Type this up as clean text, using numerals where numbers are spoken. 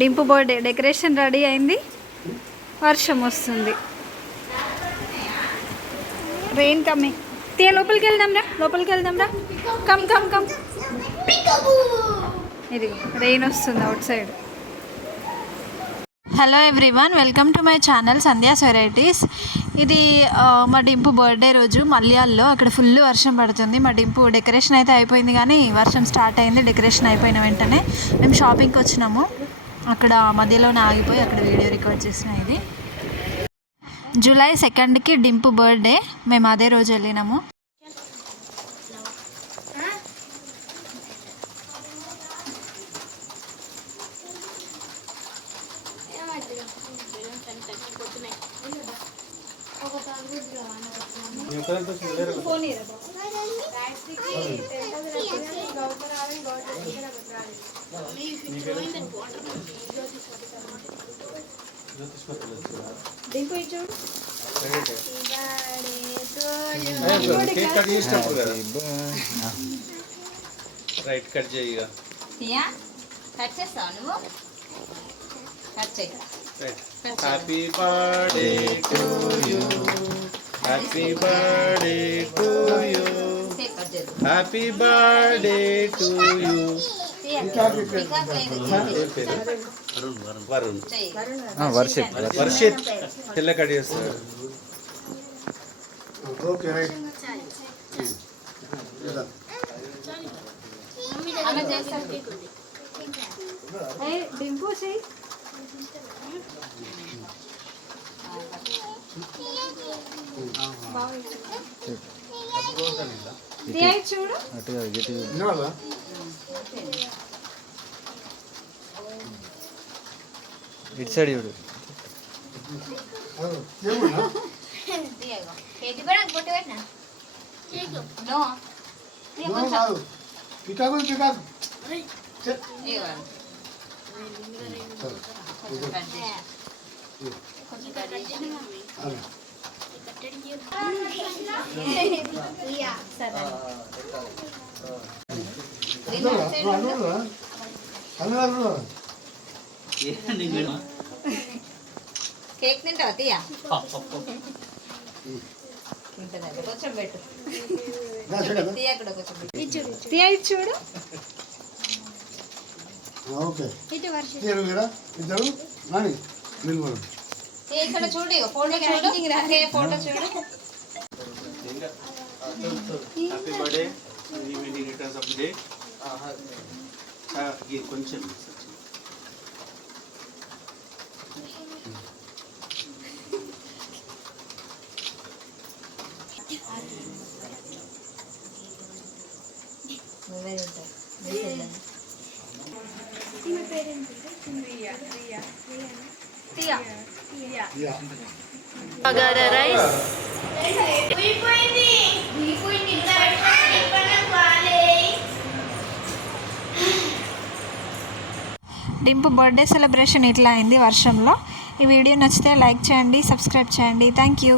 Dimpu birthday decoration ready అయింది. వర్షం వస్తుంది. Rain coming. తే లోపలికి వెళ్దాం రా. కమ్ ఇదిగో రెయిన్ వస్తుంది out side. Hello everyone, welcome to my channel Sandhya's varieties. ఇది మా డింపు బర్త్డే రోజు మల్యాల్లో. అక్కడ ఫుల్ వర్షం పడుతుంది. మా డింపు డెకరేషన్ అయితే అయిపోయింది, కానీ వర్షం స్టార్ట్ అయింది. డెకరేషన్ అయిపోయిన వెంటనే మేము షాపింగ్కి వచ్చినాము. అక్కడ మధ్యలోనే ఆగిపోయి అక్కడ వీడియో రికార్డ్ చేసిన. ఇది జూలై 2కి డింపు బర్త్డే. మేము అదే రోజు వెళ్ళినాము. రైట్ కట్ చేయగా కట్ చేస్తావు నువ్వు. కట్ చేయి. Happy birthday to you, happy birthday to you, happy birthday to you. Varun Varshith తెల్ల కట్ చేస్తాడు. డింపు చెయ్యి. చూడు ఇటు సైడ్ చూడు. కేక్ తింటావా? తీయా కొంచెం పెట్టు. తీయ కూడా కొంచెం చూడు. ఇక్కడ చూడు, ఫోటో చూడు, ఫోటో చూడు. Happy birthday returns of the day. కొంచెం bagara rice. Dimpu birthday celebration ఇట్లా అయింది వర్షంలో. ఈ వీడియో నచ్చితే లైక్ చేయండి, సబ్స్క్రైబ్ చేయండి. Thank you.